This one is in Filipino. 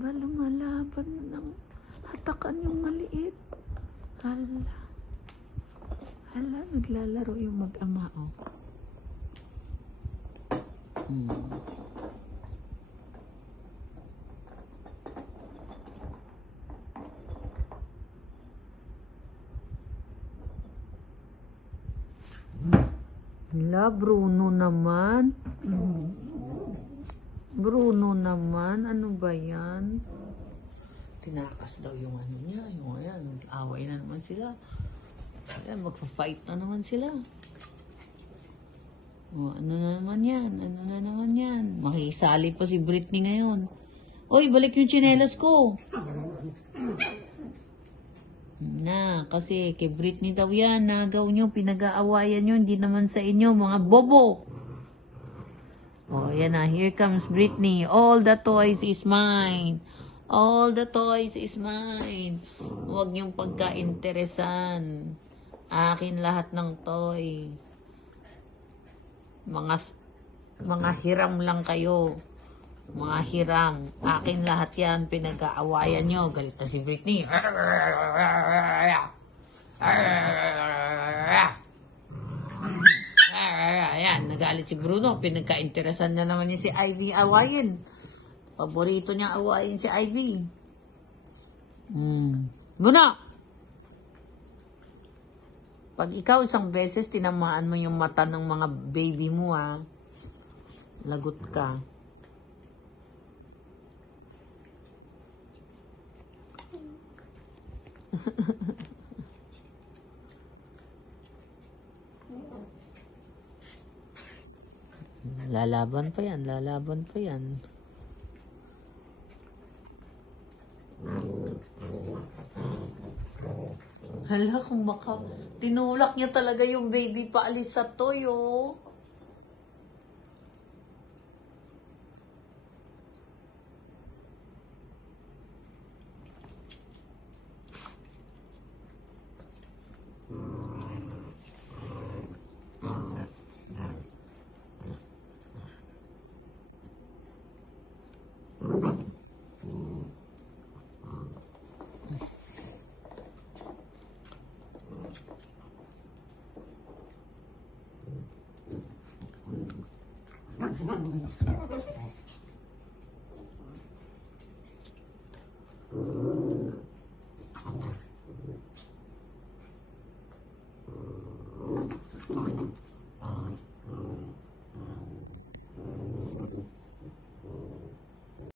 Ba, lumalaban na ng hatakan yung maliit. Hala. Hala, naglalaro yung mag-ama, oh. Hala, Bruno naman. Bruno naman, ano ba yan? Tinakas daw yung ano niya, yung ayan, away na naman sila. Ayan, magpa-fight na naman sila. O, ano na naman yan? Ano na naman yan? Makikisali pa si Britney ngayon. Oy, balik yung tsinelas ko. Na, kasi kay Britney daw yan, nagaw nyo, pinag-aawayan nyo, hindi naman sa inyo, mga bobo. Oh, yan na. Here comes Britney. All the toys is mine. All the toys is mine. Huwag niyong pagka-interesan. Akin lahat ng toy. Mga hiram lang kayo. Mga hiram. Akin lahat yan. Pinag-aawayan nyo. Galit na si Britney. Ayan, nagalit si Bruno. Pinagka-interesan na naman niya si Ivy awayin. Paborito niya awayin si Ivy. Bruno! Pag ikaw isang beses tinamaan mo yung mata ng mga baby mo, ha, lagot ka. Lalaban pa yan, lalaban pa yan. Hala, kung baka tinulak niya talaga yung baby paalis sa toy, oh.